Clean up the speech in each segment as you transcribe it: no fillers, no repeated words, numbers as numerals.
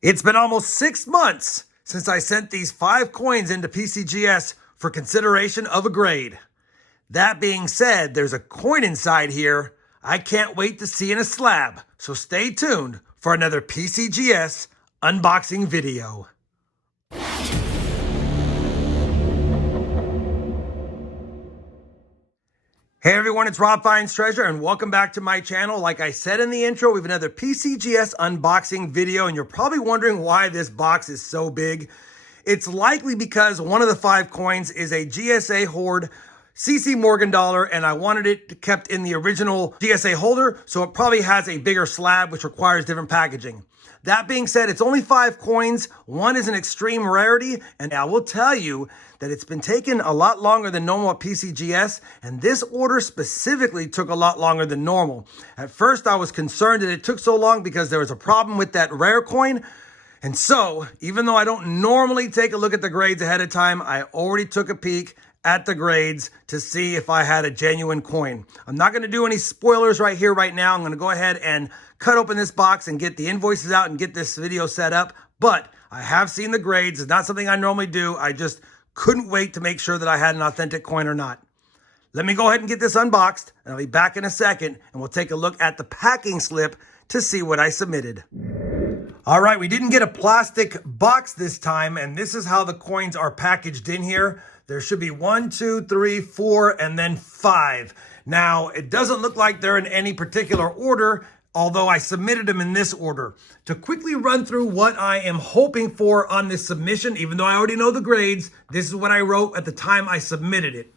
It's been almost 6 months since I sent these 5 coins into PCGS for consideration of a grade. That being said, there's a coin inside here I can't wait to see in a slab, so stay tuned for another PCGS unboxing video. Hey everyone, it's RobFindsTreasure and welcome back to my channel. Like I said in the intro, we have another PCGS unboxing video and you're probably wondering why this box is so big. It's likely because one of the 5 coins is a GSA Horde GSA Morgan dollar and I wanted it kept in the original GSA holder, so it probably has a bigger slab which requires different packaging. That being said, it's only 5 coins. One is an extreme rarity, and I will tell you that it's been taking a lot longer than normal at PCGS, and this order specifically took a lot longer than normal. At first, I was concerned that it took so long because there was a problem with that rare coin. And so, even though I don't normally take a look at the grades ahead of time, I already took a peek at the grades to see if I had a genuine coin. I'm not going to do any spoilers right here, right now. I'm going to go ahead and cut open this box and get the invoices out and get this video set up. But I have seen the grades. It's not something I normally do. I just couldn't wait to make sure that I had an authentic coin or not. Let me go ahead and get this unboxed, and I'll be back in a second, and we'll take a look at the packing slip to see what I submitted. All right, we didn't get a plastic box this time, and this is how the coins are packaged in here. There should be 1, 2, 3, 4, and then 5. Now, it doesn't look like they're in any particular order, although I submitted them in this order. To quickly run through what I am hoping for on this submission, even though I already know the grades, this is what I wrote at the time I submitted it.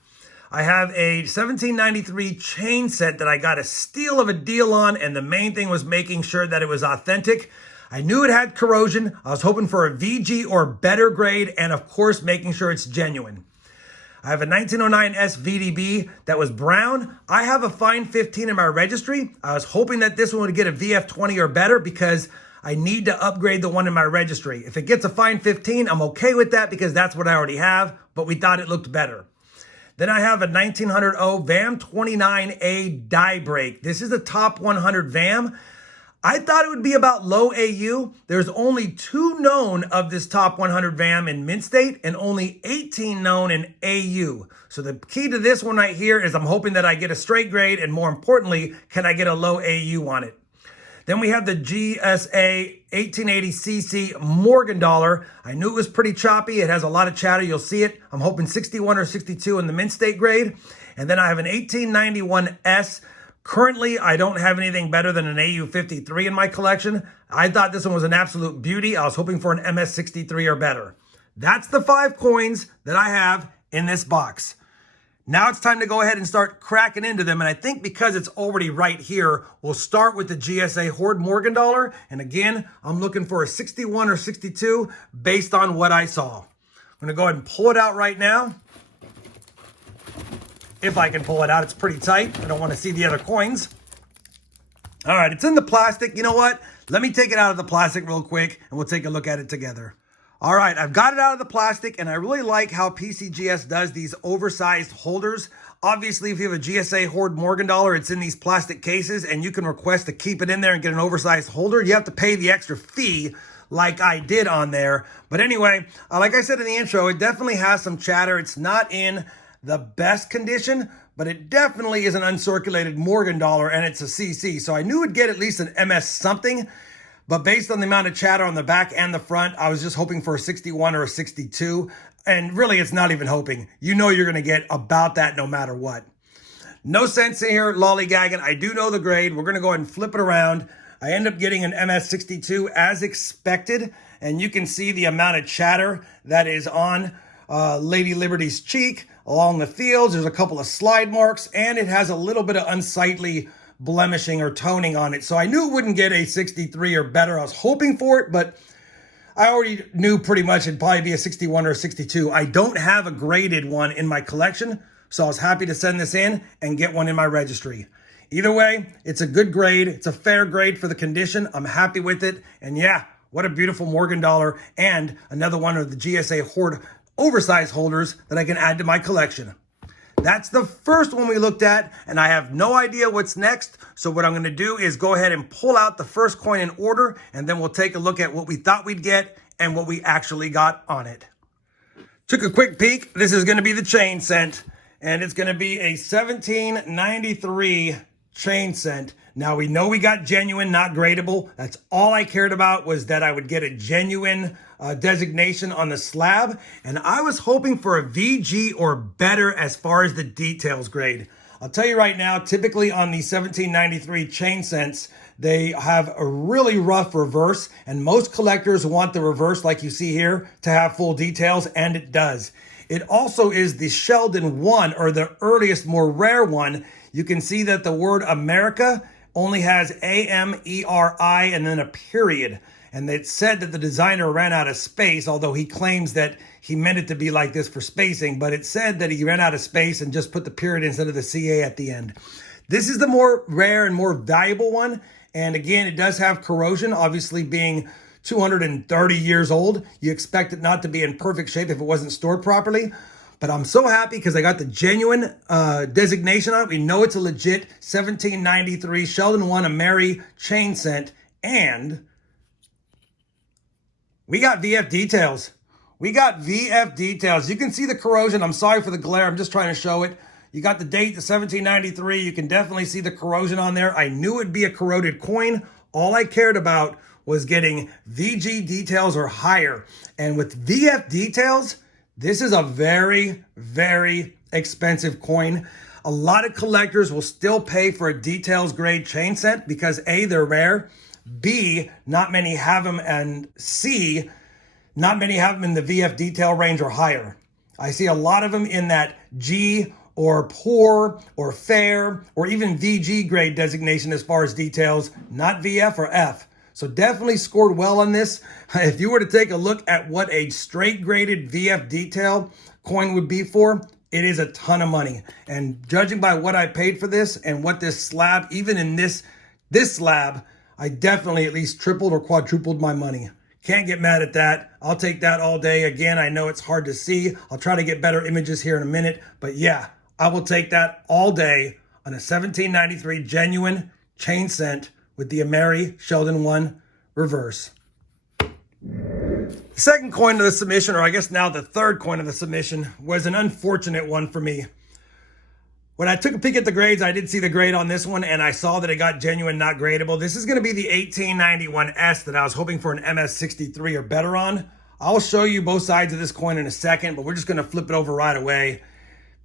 I have a 1793 chain set that I got a steal of a deal on, and the main thing was making sure that it was authentic. I knew it had corrosion. I was hoping for a VG or better grade, and of course, making sure it's genuine. I have a 1909 SVDB that was brown. I have a fine 15 in my registry. I was hoping that this one would get a VF20 or better because I need to upgrade the one in my registry. If it gets a fine 15, I'm okay with that because that's what I already have, but we thought it looked better. Then I have a 1900 VAM 29A die break. This is the top 100 VAM. I thought it would be about low AU. There's only 2 known of this top 100 VAM in mint state and only 18 known in AU. So the key to this one right here is I'm hoping that I get a straight grade, and more importantly, can I get a low AU on it? Then we have the GSA 1880cc Morgan dollar. I knew it was pretty choppy. It has a lot of chatter. You'll see it. I'm hoping 61 or 62 in the mint state grade. And then I have an 1891S. Currently, I don't have anything better than an AU53 in my collection. I thought this one was an absolute beauty. I was hoping for an MS63 or better. That's the 5 coins that I have in this box. Now it's time to go ahead and start cracking into them. And I think because it's already right here, we'll start with the GSA Horde Morgan dollar. And again, I'm looking for a 61 or 62 based on what I saw. I'm going to go ahead and pull it out right now. If I can pull it out, it's pretty tight. I don't want to see the other coins. All right, it's in the plastic. You know what? Let me take it out of the plastic real quick and we'll take a look at it together. All right, I've got it out of the plastic and I really like how PCGS does these oversized holders. Obviously, if you have a GSA Horde Morgan dollar, it's in these plastic cases and you can request to keep it in there and get an oversized holder. You have to pay the extra fee like I did on there. But anyway, like I said in the intro, it definitely has some chatter. It's not in the best condition, but it definitely is an uncirculated Morgan dollar and it's a CC. So I knew it'd get at least an MS something, but based on the amount of chatter on the back and the front, I was just hoping for a 61 or a 62. And really, it's not even hoping. You know you're gonna get about that no matter what. No sense in here lollygagging. I do know the grade. We're gonna go ahead and flip it around. I end up getting an MS62 as expected, and you can see the amount of chatter that is on Lady Liberty's cheek. Along the fields, there's a couple of slide marks, and it has a little bit of unsightly blemishing or toning on it. So I knew it wouldn't get a 63 or better. I was hoping for it, but I already knew pretty much it'd probably be a 61 or a 62. I don't have a graded one in my collection, so I was happy to send this in and get one in my registry. Either way, it's a good grade. It's a fair grade for the condition. I'm happy with it. And yeah, what a beautiful Morgan dollar and another one of the GSA Horde oversized holders that I can add to my collection. That's the first one we looked at, and I have no idea what's next. So what I'm going to do is go ahead and pull out the first coin in order, and then we'll take a look at what we thought we'd get and what we actually got on it. Took a quick peek. This is going to be the chain cent, and it's going to be a 1793 chain cent. Now we know we got genuine, not gradable. That's all I cared about, was that I would get a genuine designation on the slab. And I was hoping for a VG or better as far as the details grade. I'll tell you right now, typically on the 1793 chain cents, they have a really rough reverse, and most collectors want the reverse, like you see here, to have full details, and it does. It also is the Sheldon 1, or the earliest, more rare one. You can see that the word America only has A-M-E-R-I and then a period. And it said that the designer ran out of space, although he claims that he meant it to be like this for spacing, but it said that he ran out of space and just put the period instead of the CA at the end. This is the more rare and more valuable one. And again, it does have corrosion, obviously being 230 years old. You expect it not to be in perfect shape if it wasn't stored properly. But I'm so happy because I got the genuine designation on it. We know it's a legit 1793 Sheldon 1 Ameri chain cent. And we got VF details. We got VF details. You can see the corrosion. I'm sorry for the glare. I'm just trying to show it. You got the date, the 1793. You can definitely see the corrosion on there. I knew it'd be a corroded coin. All I cared about was getting VG details or higher. And with VF details, this is a very, very expensive coin. A lot of collectors will still pay for a details grade chain cent because A, they're rare, B, not many have them, and C, not many have them in the VF detail range or higher. I see a lot of them in that G or poor or fair or even VG grade designation as far as details, not VF or F. So definitely scored well on this. If you were to take a look at what a straight graded VF detail coin would be for, it is a ton of money. And judging by what I paid for this and what this slab, even in this slab, I definitely at least tripled or quadrupled my money. Can't get mad at that. I'll take that all day. Again, I know it's hard to see. I'll try to get better images here in a minute. But yeah, I will take that all day on a 1793 genuine chain cent with the Ameri Sheldon 1 reverse. The second coin of the submission, or I guess now the third coin of the submission, was an unfortunate one for me. When I took a peek at the grades, I did see the grade on this one, and I saw that it got genuine, not gradable. This is going to be the 1891S that I was hoping for an MS63 or better on. I'll show you both sides of this coin in a second, but we're just going to flip it over right away.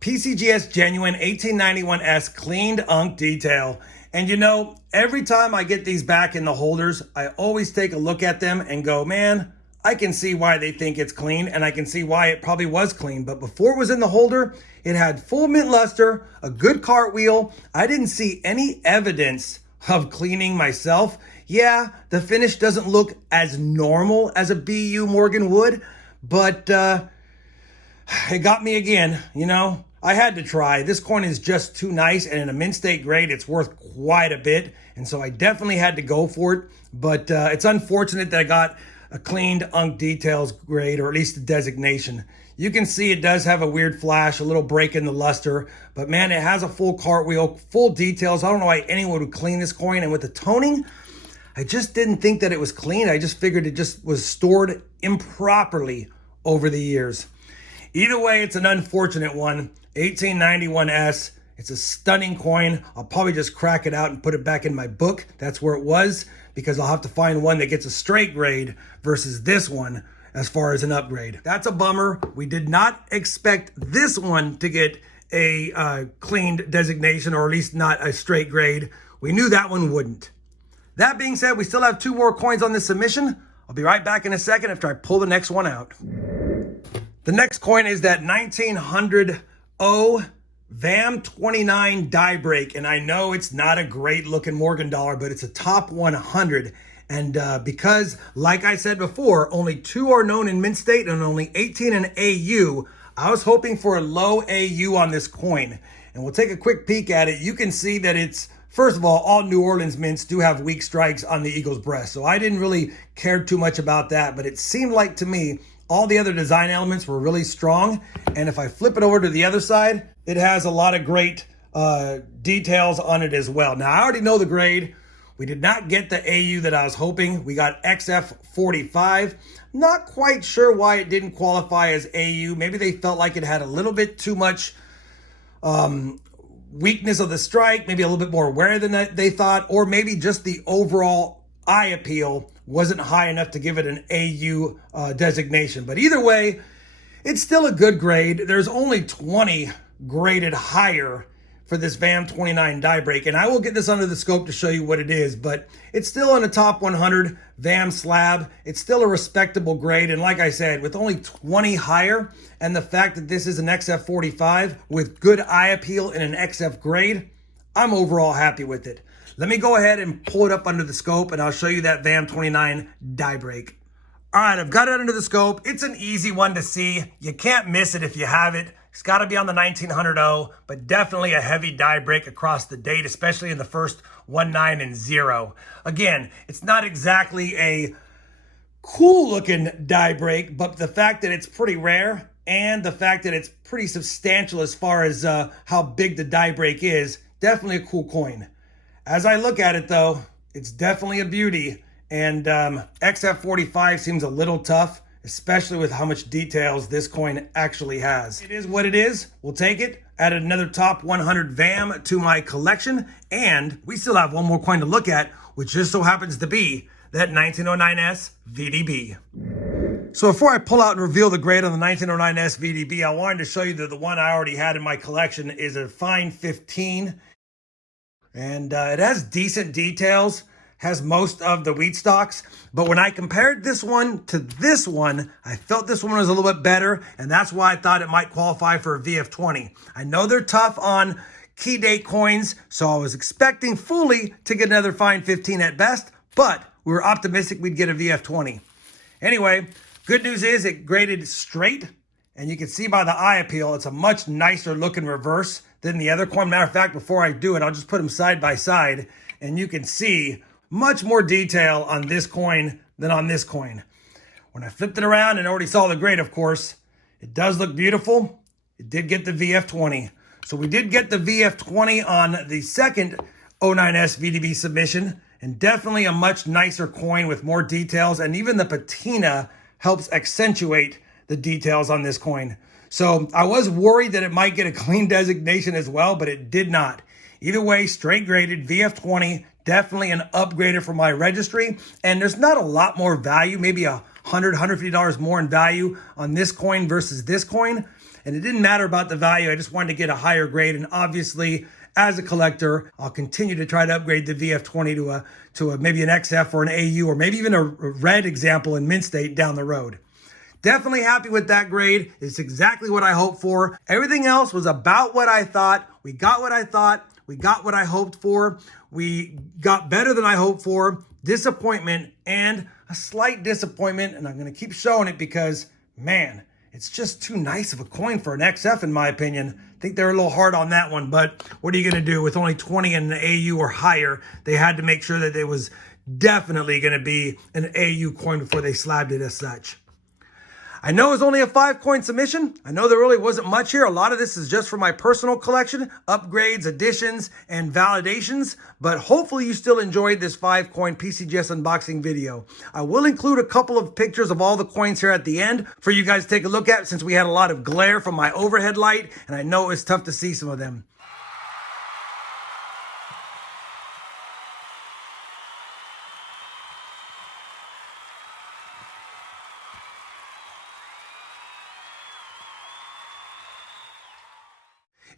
PCGS genuine 1891S cleaned unk detail. And you know, every time I get these back in the holders, I always take a look at them and go, man, I can see why they think it's clean, and I can see why it probably was clean. But before it was in the holder, it had full mint luster, a good cartwheel. I didn't see any evidence of cleaning myself. Yeah, the finish doesn't look as normal as a BU Morgan would, but it got me again, you know. I had to try. This coin is just too nice, and in a mint state grade, it's worth quite a bit. And so I definitely had to go for it. But it's unfortunate that I got a cleaned unk details grade, or at least a designation. You can see it does have a weird flash, a little break in the luster, but man, it has a full cartwheel, full details. I don't know why anyone would clean this coin. And with the toning, I just didn't think that it was clean. I just figured it just was stored improperly over the years. Either way, it's an unfortunate one. 1891S. It's a stunning coin. I'll probably just crack it out and put it back in my book. That's where it was, because I'll have to find one that gets a straight grade versus this one as far as an upgrade. That's a bummer. We did not expect this one to get a cleaned designation, or at least not a straight grade. We knew that one wouldn't. That being said, we still have two more coins on this submission. I'll be right back in a second after I pull the next one out. The next coin is that 1900 VAM 29 die break, and I know it's not a great looking Morgan dollar, but it's a top 100. And because, like I said before, only 2 are known in mint state and only 18 in AU, I was hoping for a low AU on this coin. And we'll take a quick peek at it. You can see that it's, first of all New Orleans mints do have weak strikes on the eagle's breast, so I didn't really care too much about that, but it seemed like to me All the other design elements were really strong. And if I flip it over to the other side, it has a lot of great details on it as well. Now, I already know the grade. We did not get the AU that I was hoping. We got XF45. Not quite sure why it didn't qualify as AU. Maybe they felt like it had a little bit too much weakness of the strike, maybe a little bit more wear than they thought, or maybe just the overall eye appeal wasn't high enough to give it an AU designation. But either way, it's still a good grade. There's only 20 graded higher for this VAM 29 die break, and I will get this under the scope to show you what it is, but it's still in the top 100 VAM slab. It's still a respectable grade, and like I said, with only 20 higher, and the fact that this is an XF45 with good eye appeal in an XF grade, I'm overall happy with it. Let me go ahead and pull it up under the scope, and I'll show you that VAM 29 die break. All right, I've got it under the scope. It's an easy one to see. You can't miss it if you have it. It's got to be on the 1900 but definitely a heavy die break across the date, especially in the first 1, 9, and 0. Again, it's not exactly a cool looking die break, but the fact that it's pretty rare and the fact that it's pretty substantial as far as how big the die break is, definitely a cool coin. As I look at it though, it's definitely a beauty, and XF45 seems a little tough, especially with how much details this coin actually has. It is what it is. We'll take it. Added another top 100 VAM to my collection, and we still have one more coin to look at, which just so happens to be that 1909S VDB. So before I pull out and reveal the grade on the 1909S VDB, I wanted to show you that the one I already had in my collection is a fine 15, and it has decent details. Has most of the wheat stocks, but when I compared this one to this one, I felt this one was a little bit better, and that's why I thought it might qualify for a VF20. I know they're tough on key date coins, so I was expecting fully to get another fine 15 at best, but we were optimistic we'd get a VF20. Anyway, good news is it graded straight, and you can see by the eye appeal, it's a much nicer looking reverse than the other coin. Matter of fact, before I do it, I'll just put them side by side, and you can see much more detail on this coin than on this coin. When I flipped it around and already saw the grade, of course, it does look beautiful. It did get the VF20. So we did get the VF20 on the second 09S VDB submission, and definitely a much nicer coin with more details, and even the patina helps accentuate the details on this coin. So I was worried that it might get a clean designation as well, but it did not. Either way, straight graded VF20, definitely an upgrader for my registry. And there's not a lot more value, maybe $100, $150 more in value on this coin versus this coin. And it didn't matter about the value. I just wanted to get a higher grade. And obviously, as a collector, I'll continue to try to upgrade the VF20 to a maybe an XF or an AU, or maybe even a red example in mint state down the road. Definitely happy with that grade. It's exactly what I hoped for. Everything else was about what I thought. We got what I thought. We got what I hoped for. We got better than I hoped for. Disappointment and a slight disappointment. And I'm going to keep showing it because, man, it's just too nice of a coin for an XF in my opinion. I think they're a little hard on that one, but what are you going to do? With only 20 in an AU or higher, they had to make sure that it was definitely going to be an AU coin before they slabbed it as such. I know it's only a 5-coin submission. I know there really wasn't much here. A lot of this is just for my personal collection, upgrades, additions, and validations. But hopefully you still enjoyed this 5-coin PCGS unboxing video. I will include a couple of pictures of all the coins here at the end for you guys to take a look at, since we had a lot of glare from my overhead light, and I know it's tough to see some of them.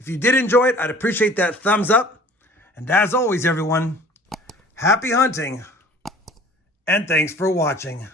If you did enjoy it, I'd appreciate that thumbs up. And as always, everyone, happy hunting and thanks for watching.